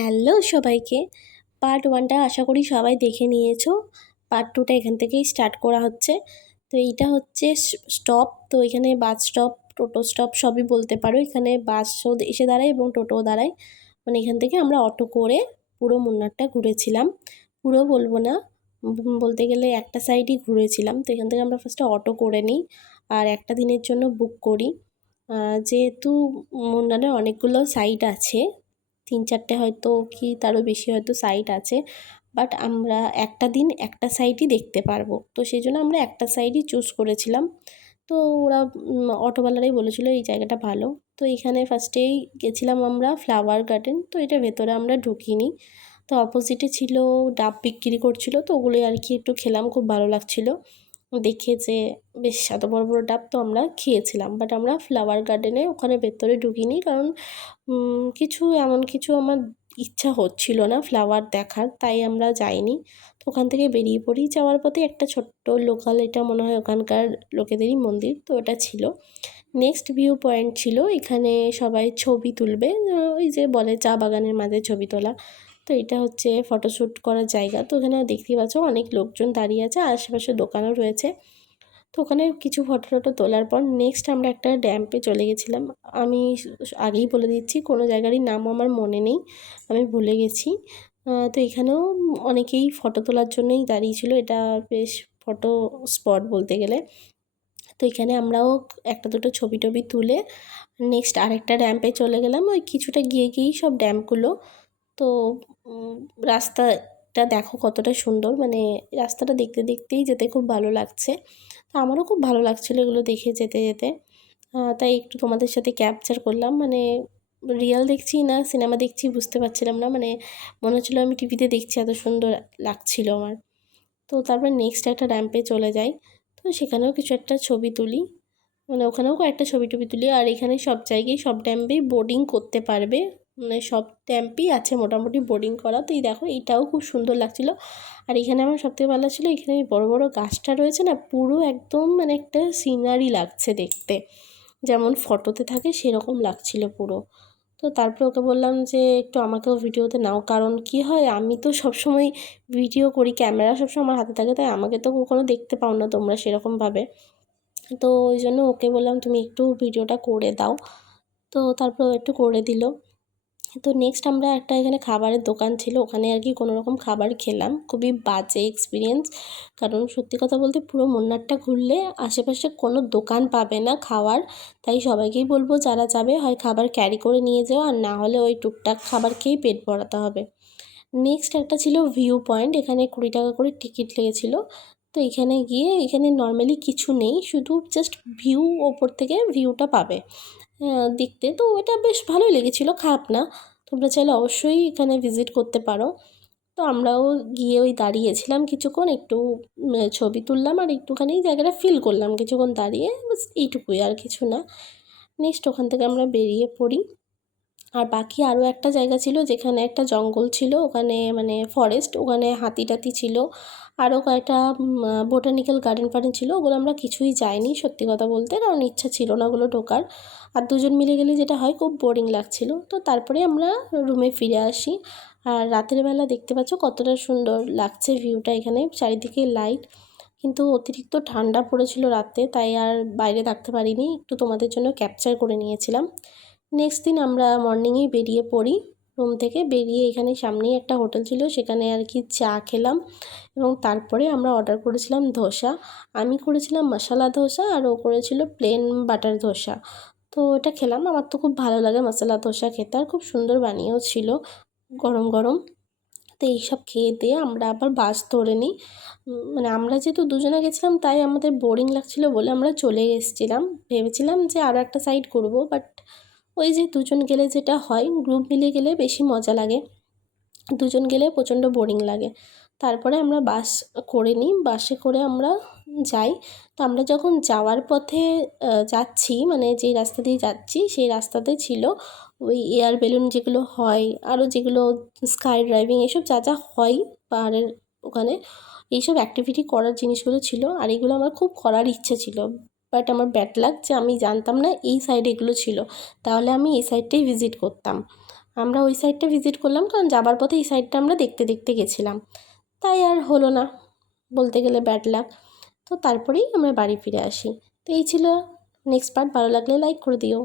Hello সবাইকে। Part 1টা আশা করি সবাই দেখে নিয়েছো। পার্ট 2টা এখান থেকেই স্টার্ট করা হচ্ছে। তো এইটা হচ্ছে স্টপ। তো এখানে বাস স্টপ, টোটো স্টপ সবই বলতে পারো। এখানে বাসও এসে দাঁড়ায় এবং টোটোও দাঁড়ায়। মানে এখান থেকে আমরা অটো করে পুরো মুন্নারটা ঘুরেছিলাম। পুরো বলবো না, বলতে গেলে একটা সাইডই ঘুরেছিলাম। তো এখান থেকে আমরা ফার্স্টে অটো করে নিই আর একটা দিনের জন্য বুক করি। যেহেতু মুন্নারে অনেকগুলো সাইট আছে, 3-4টে হয়তো কি তারও বেশি হয়তো সাইট আছে, বাট আমরা একটা দিন একটা সাইটই দেখতে পারবো। তো সেই জন্য আমরা একটা সাইডই চুজ করেছিলাম। তো ওরা অটোওয়ালারাই বলেছিল এই জায়গাটা ভালো। তো এখানে ফার্স্টেই গেছিলাম আমরা ফ্লাওয়ার গার্ডেন। তো এটা ভেতরে আমরা ঢুকিনি। তো অপোজিটে ছিল ডাব বিক্রি করছিল, তো ওগুলোই আর কি একটু খেলাম, খুব ভালো লাগছিল দেখে যে বেশ এত বড় বড় ডাব। তো আমরা খেয়েছিলাম, বাট আমরা ফ্লাওয়ার গার্ডেনে ওখানে ভেতরে ঢুকিনি, কারণ এমন কিছু আমার ইচ্ছা হচ্ছিল না ফ্লাওয়ার দেখার, তাই আমরা যাইনি। তো ওখান থেকে বেরিয়ে পড়ি। যাওয়ার পথে একটা ছোট্ট লোকাল, এটা মনে হয় ওখানকার লোকেদেরই মন্দির, তো ওটা ছিল। নেক্সট ভিউ পয়েন্ট ছিল, এখানে সবাই ছবি তুলবে, ওই যে বলে চা বাগানের মাঝে ছবি তোলা। তো এটা হচ্ছে ফটোশ্যুট করার জায়গা। তো এখানে দেখতেই পাচ্ছ অনেক লোকজন দাঁড়িয়ে আছে, আশেপাশে দোকানও রয়েছে। তো ওখানে কিছু ফটো টটো তোলার পর নেক্সট আমরা একটা ড্যাম্পে চলে গেছিলাম। আমি আগেই বলে দিচ্ছি, কোনো জায়গারই নাম আমার মনে নেই, আমি ভুলে গেছি। তো এখানেও অনেকেই ফটো তোলার জন্যই দাঁড়িয়েছিল, এটা বেশ ফটো স্পট বলতে গেলে। তো এখানে আমরাও একটা দুটো ছবি টবি তুলে নেক্সট আরেকটা ড্যাম্পে চলে গেলাম। ওই কিছুটা গিয়েই সব ড্যাম্পগুলো। তো রাস্তাটা দেখো কতটা সুন্দর, মানে রাস্তাটা দেখতে দেখতেই যেতে খুব ভালো লাগছে। তো আমারও খুব ভালো লাগছিলো এগুলো দেখে যেতে যেতে। তাই একটু তোমাদের সাথে ক্যাপচার করলাম। মানে রিয়েল দেখছি না সিনেমা দেখছি বুঝতে পারছিলাম না, মানে মনে হচ্ছিলো আমি টিভিতে দেখছি, এত সুন্দর লাগছিল আমার। তো তারপর নেক্সট একটা ড্যাম্পে চলে যাই। তো সেখানেও কিছু একটা ছবি তুলি, মানে ওখানেও কয়েকটা ছবি টবি তুলি। আর এখানে সব জায়গায় সব ড্যাম্পেই বোটিং করতে পারবে, মানে সব ড্যাম্পেই আছে মোটামুটি বোটিং করা। তো এই দেখো এইটাও খুব সুন্দর লাগছিলো। আর এখানে আমার সবথেকে ভালো লাগছিলো, এখানে বড় বড় গাছটা রয়েছে না, পুরো একদম মানে একটা সিনারি লাগছে দেখতে, যেমন ফটোতে থাকে সেরকম লাগছিল পুরো। তো তারপরে ওকে বললাম যে একটু আমাকেও ভিডিওতে নাও, কারণ কি হয় আমি তো সবসময় ভিডিও করি, ক্যামেরা সবসময় আমার হাতে থাকে, তাই আমাকে তো কখনো দেখতে পাও না তোমরা সেরকমভাবে। তো ওই জন্য ওকে বললাম তুমি একটু ভিডিওটা করে দাও। তো তারপর ও একটু করে দিল। তো নেক্সট আমরা একটা এখানে খাবারের দোকান ছিল, ওখানে আর কি কোনো রকম খাবার খেলাম। খুবই বাজে এক্সপিরিয়েন্স, কারণ সত্যি কথা বলতে পুরো মুন্নারটা ঘুরলে আশেপাশে কোনো দোকান পাবে না খাওয়ার। তাই সবাইকেই বলবো যারা যাবে হয় খাবার ক্যারি করে নিয়ে যাও, আর না হলে ওই টুকটাক খাবার খেয়েই পেট ভরাতে হবে। নেক্সট একটা ছিল ভিউ পয়েন্ট, এখানে 20 টাকা করে টিকিট লেগেছিলো। তো এখানে গিয়ে এখানে নর্মালি কিছু নেই, শুধু জাস্ট ভিউ, ওপর থেকে ভিউটা পাবে দেখতে। তো ওটা বেশ ভালোই লেগেছিলো, খারাপ না। তোমরা চাইলে অবশ্যই এখানে ভিজিট করতে পারো। তো আমরাও গিয়ে ওই দাঁড়িয়েছিলাম কিছুক্ষণ, একটু ছবি তুললাম আর একটুখানি জায়গাটা ফিল করলাম কিছুক্ষণ দাঁড়িয়ে, বাস এইটুকুই, আর কিছু না। নেক্সট ওখান থেকে আমরা বেরিয়ে পড়ি। আর বাকি আরও একটা জায়গা ছিল যেখানে একটা জঙ্গল ছিল, ওখানে মানে ফরেস্ট, ওখানে হাতি টাতি ছিল, আরও কয়েকটা বোটানিক্যাল গার্ডেন ফার্ডেন ছিল। ওগুলো আমরা কিছুই যাইনি সত্যি কথা বলতে, কারণ ইচ্ছা ছিল না ওগুলো ঢোকার। আর দুজন মিলে গেলে যেটা হয় খুব বোরিং লাগছিল। তো তারপরে আমরা রুমে ফিরে আসি। আর রাতের বেলা দেখতে পাচ্ছ কতটা সুন্দর লাগছে ভিউটা, এখানে চারিদিকে লাইট। কিন্তু অতিরিক্ত ঠান্ডা পড়েছিল রাতে, তাই আর বাইরে থাকতে পারিনি, একটু তোমাদের জন্য ক্যাপচার করে নিয়েছিলাম। নেক্সট দিন আমরা মর্নিংয়েই বেরিয়ে পড়ি। রুম থেকে বেরিয়ে এখানে সামনেই একটা হোটেল ছিল, সেখানে আর কি চা খেলাম এবং তারপরে আমরা অর্ডার করেছিলাম ধোসা। আমি করেছিলাম মশলা ধোসা আর ও করেছিল প্লেন বাটার ধোসা। তো এটা খেলাম, আমার তো খুব ভালো লাগে মশলা ধোসা খেতে, আর খুব সুন্দর বানিয়েও ছিল গরম গরম। তো এইসব খেয়ে দিয়ে আমরা আবার বাস ধরে নিই। মানে আমরা যেহেতু দুজনে গেছিলাম তাই আমাদের বোরিং লাগছিলো বলে আমরা চলে এসেছিলাম। ভেবেছিলাম যে আরও একটা সাইড ঘুরবো, বাট ওই যে দুজন গেলে যেটা হয়, গ্রুপ মিলে গেলে বেশি মজা লাগে, দুজন গেলে প্রচণ্ড বোরিং লাগে। তারপরে আমরা বাস করে নিই, বাসে করে আমরা যাই। তো আমরা যখন যাওয়ার পথে যাচ্ছি, মানে যেই রাস্তা দিয়ে যাচ্ছি সেই রাস্তাতে ছিল ওই এয়ার বেলুন যেগুলো হয়, আরও যেগুলো স্কাই ড্রাইভিং, এসব যা যা হয় পাহাড়ের ওখানে, এইসব অ্যাক্টিভিটি করার জিনিসগুলো ছিল। আর এগুলো আমার খুব করার ইচ্ছে ছিল, বাট আমার ব্যাড লাক যে আমি জানতাম না এই সাইডে এগুলো ছিল, তাহলে আমি এই সাইডটাই ভিজিট করতাম। আমরা ওই সাইডটা ভিজিট করলাম, কারণ যাবার পথে এই সাইডটা আমরা দেখতে দেখতে গেছিলাম, তাই আর হলো না, বলতে গেলে ব্যাড লাক। তো তারপরেই আমরা বাড়ি ফিরে আসি। তো এই ছিল নেক্সট পার্ট। ভালো লাগলে লাইক করে দিও।